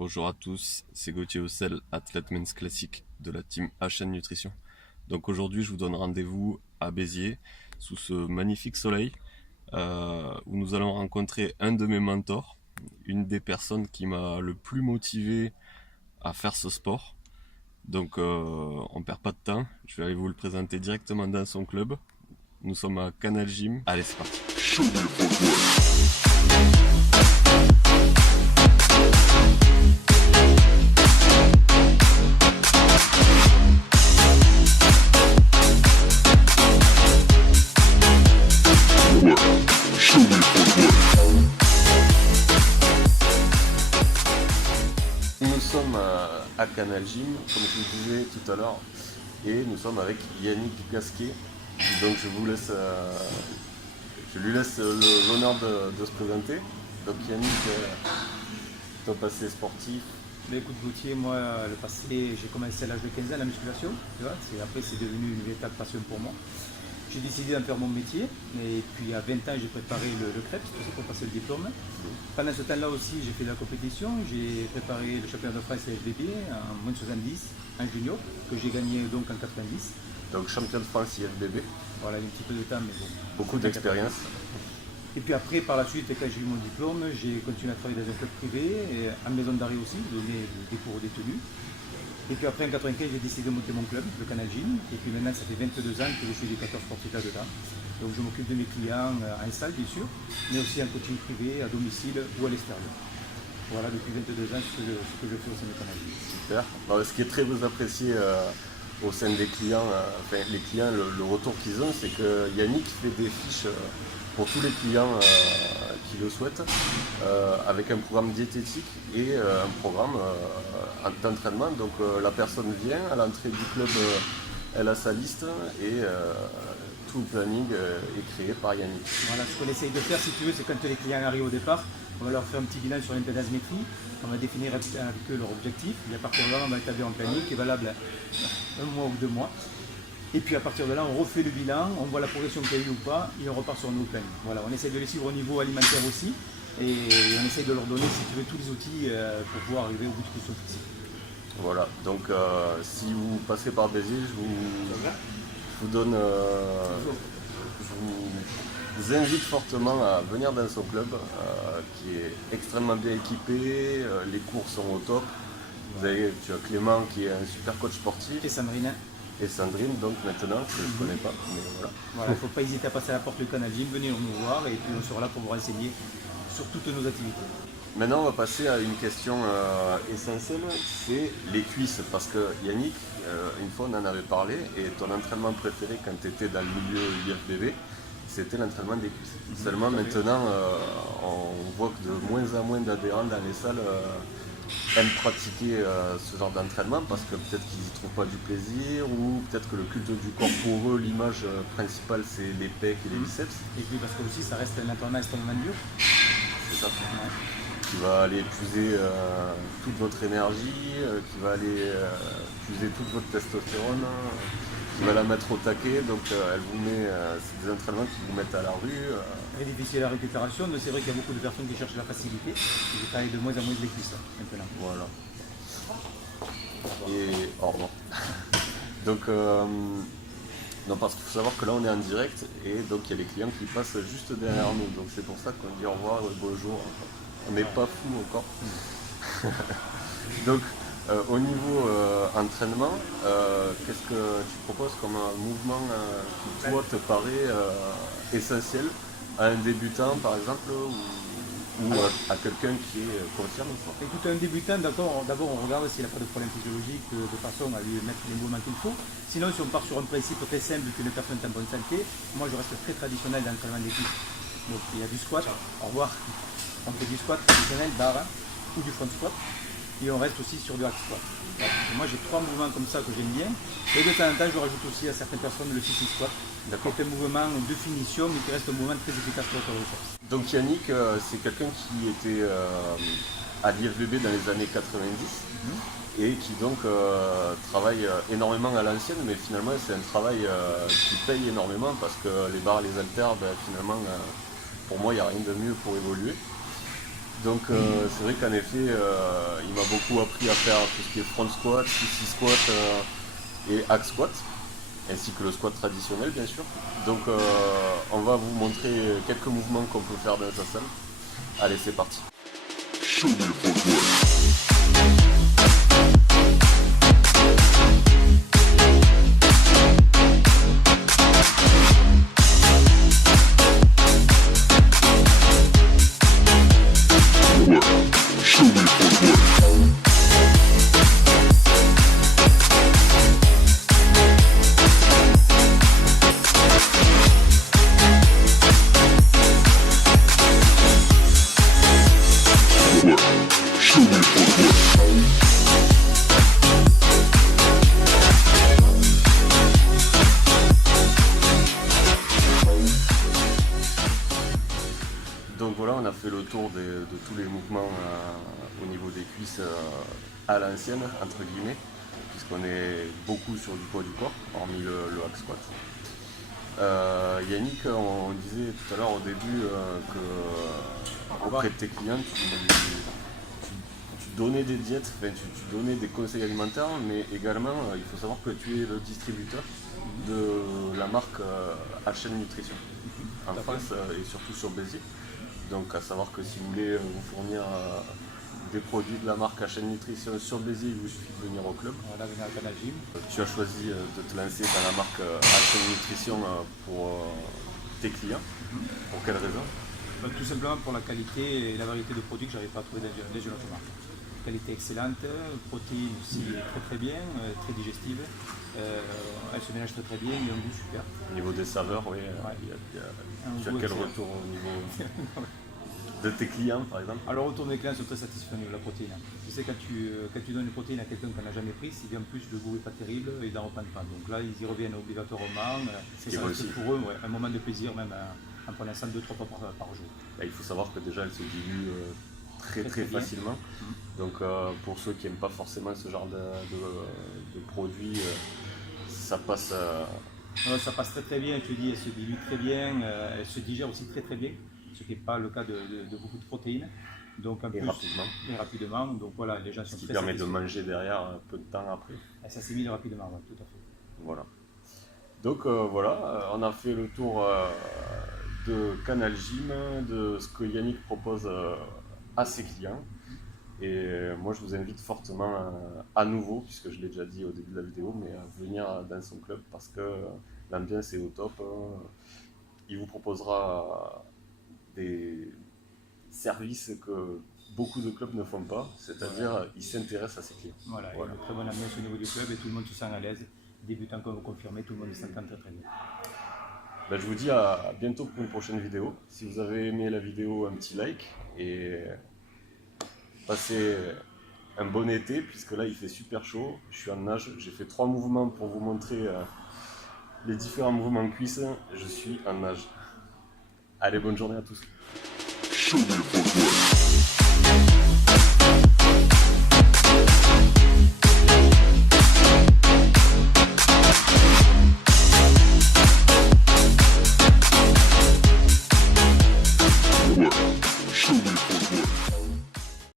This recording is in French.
Bonjour à tous, c'est Gauthier Ossel, athlète men's classique de la team HN Nutrition. Donc aujourd'hui, je vous donne rendez-vous à Béziers, sous ce magnifique soleil, où nous allons rencontrer un de mes mentors, une des personnes qui m'a le plus motivé à faire ce sport. Donc on perd pas de temps, je vais aller vous le présenter directement dans son club. Nous sommes à Canal Gym. Allez, c'est parti. Nous sommes à Canal Gym, comme je vous disais tout à l'heure, et nous sommes avec Yannick Gasquet. Donc je lui laisse l'honneur de se présenter. Donc Yannick, ton passé sportif. Mais écoute Gauthier, moi le passé, j'ai commencé à l'âge de 15 ans la musculation, tu vois, après c'est devenu une véritable passion pour moi. J'ai décidé d'en faire mon métier, et puis à 20 ans j'ai préparé le CREPS, pour passer le diplôme. Pendant ce temps-là aussi j'ai fait de la compétition, j'ai préparé le championnat de France IFBB en moins de 70, en junior, que j'ai gagné donc en 90. Donc champion de France IFBB. Voilà, un petit peu de temps, mais bon. Beaucoup d'expérience. Et puis après, par la suite, quand j'ai eu mon diplôme, j'ai continué à travailler dans un club privé, et en maison d'arrêt aussi, donner des cours aux détenus. Et puis après, en 95, j'ai décidé de monter mon club, le Canal Gym. Et puis maintenant, ça fait 22 ans que je suis éducateur sportif là-dedans. Donc je m'occupe de mes clients en salle, bien sûr, mais aussi en coaching privé, à domicile ou à l'extérieur. Voilà, depuis 22 ans, ce que je fais au sein du Canal Gym. Super. Alors, ce qui est très apprécié au sein des clients, les clients, le retour qu'ils ont, c'est que Yannick fait des fiches pour tous les clients qui le souhaitent, avec un programme diététique et un programme d'entraînement. Donc la personne vient, à l'entrée du club, elle a sa liste et tout le planning est créé par Yannick. Voilà, ce qu'on essaye de faire, si tu veux, c'est quand les clients arrivent au départ, on va leur faire un petit bilan sur l'impédance-métrie, on va définir avec eux leur objectif, et à partir de là, on va établir un planning qui est valable 1 mois ou 2 mois. Et puis à partir de là, on refait le bilan, on voit la progression qu'il y a eu ou pas, et on repart sur un nouveau planning. Voilà, on essaye de les suivre au niveau alimentaire aussi, et on essaye de leur donner, si tu veux, tous les outils pour pouvoir arriver au bout de ce qu'ils sont fixés. Voilà, donc si vous passez par Béziers, je vous invite fortement à venir dans son club qui est extrêmement bien équipé, les cours sont au top. Tu as Clément qui est un super coach sportif. Et Sandrine. Et Sandrine, donc maintenant, que je ne connais pas, mais voilà. Voilà, il ne faut pas hésiter à passer à la porte du Canal Gym, venez nous voir et puis on sera là pour vous renseigner sur toutes nos activités. Maintenant, on va passer à une question essentielle, c'est les cuisses. Parce que Yannick, une fois on en avait parlé, et ton entraînement préféré quand tu étais dans le milieu IFBB, c'était l'entraînement des cuisses. Seulement maintenant, on voit que de moins en moins d'adhérents dans les salles aiment pratiquer ce genre d'entraînement parce que peut-être qu'ils n'y trouvent pas du plaisir ou peut-être que le culte du corps pour eux, l'image principale c'est les pecs et les biceps. Et puis parce que aussi ça reste un entraînement extrêmement dur. C'est ça. Ouais. Qui va aller épuiser toute votre énergie, qui va aller épuiser toute votre testostérone, qui va la mettre au taquet, donc elle vous met, c'est des entraînements qui vous mettent à la rue. Très difficile la récupération, mais c'est vrai qu'il y a beaucoup de personnes qui cherchent la facilité, et je travaille de moins en moins de les cuisses maintenant. Voilà. Et au revoir. Donc, non, parce qu'il faut savoir que là on est en direct et donc il y a les clients qui passent juste derrière nous, donc c'est pour ça qu'on dit au revoir, bonjour. On n'est pas fou encore. Donc, au niveau entraînement, qu'est-ce que tu proposes comme un mouvement qui, toi, te paraît essentiel à un débutant, par exemple, ou à quelqu'un qui est confirmé? Écoute, un débutant, d'abord on regarde s'il n'a pas de problème physiologique, de façon à lui mettre les mouvements qu'il faut. Sinon, si on part sur un principe très simple qu'une personne est en bonne santé, moi je reste très traditionnel dans l'entraînement des cuisses. Donc il y a du squat, au revoir. On fait du squat traditionnel, barre ou du front squat. Et on reste aussi sur du hack squat. Et moi j'ai 3 mouvements comme ça que j'aime bien. Et de temps en temps, je rajoute aussi à certaines personnes le sissy squat. C'est un mouvement de finition, mais qui reste un mouvement très efficace pour le biceps. Donc Yannick, c'est quelqu'un qui était à l'IFBB dans les années 90 et qui donc travaille énormément à l'ancienne, mais finalement c'est un travail qui paye énormément parce que les barres et les haltères, finalement, pour moi, il n'y a rien de mieux pour évoluer. Donc c'est vrai qu'en effet, il m'a beaucoup appris à faire tout ce qui est front squat, sissy squat et hack squat, ainsi que le squat traditionnel bien sûr. Donc on va vous montrer quelques mouvements qu'on peut faire dans sa salle. Allez, c'est parti. Show me your footwork. Donc voilà, on a fait le tour de tous les mouvements au niveau des cuisses à l'ancienne, entre guillemets, puisqu'on est beaucoup sur du poids du corps, hormis le hack squat. Yannick, on disait tout à l'heure au début que auprès de tes clients, tu donnais des diètes, enfin, tu donnais des conseils alimentaires, mais également il faut savoir que tu es le distributeur de la marque HN Nutrition en France et surtout sur Béziers. Donc à savoir que si vous voulez vous fournir des produits de la marque HN Nutrition sur Béziers, il vous suffit de venir au club. Voilà, venir à Canal Gym. Tu as choisi de te lancer dans la marque HN Nutrition pour tes clients. Pour quelle raison? Tout simplement pour la qualité et la variété de produits que je n'arrive pas à trouver dans les autres marques. Qualité excellente, protéines aussi très bien, très digestive. Elle se mélange très bien, il y a un goût super. Au niveau des saveurs, oui. Tu as quel retour au niveau de tes clients par exemple? Alors, retour des clients sont très satisfaits de la protéine. Tu sais, quand tu donnes une protéine à quelqu'un qui n'a jamais pris, si bien plus le goût n'est pas terrible, ils n'en reprennent pas. Donc là, ils y reviennent obligatoirement. Et ça reste pour eux un moment de plaisir, même en prenant ça 2-3 fois par jour. Là, il faut savoir que déjà, elle se dilue très facilement. Donc pour ceux qui n'aiment pas forcément ce genre de produits, ça passe... Ça passe très bien, je te dis, elle se dilue très bien, elle se digère aussi très bien, ce qui n'est pas le cas de beaucoup de protéines. Donc, et rapidement. Donc voilà, les gens sont ce qui permet de manger derrière un peu de temps après. Et ça s'assimile rapidement, ouais, tout à fait. Voilà. Donc voilà, on a fait le tour de Canal Gym, de ce que Yannick propose à ses clients. Et moi je vous invite fortement à nouveau, puisque je l'ai déjà dit au début de la vidéo, mais à venir dans son club parce que l'ambiance est au top. Il vous proposera des services que beaucoup de clubs ne font pas, c'est-à-dire il s'intéresse à ses clients. Voilà, il y a une très bonne ambiance au niveau du club et tout le monde se sent à l'aise. Débutant comme vous confirmez, tout le monde s'entend très bien. Ben, je vous dis à bientôt pour une prochaine vidéo. Si vous avez aimé la vidéo, un petit like et passez un bon été puisque là il fait super chaud. Je suis en nage, j'ai fait 3 mouvements pour vous montrer les différents mouvements de cuisses. Je suis en nage. Allez, bonne journée à tous.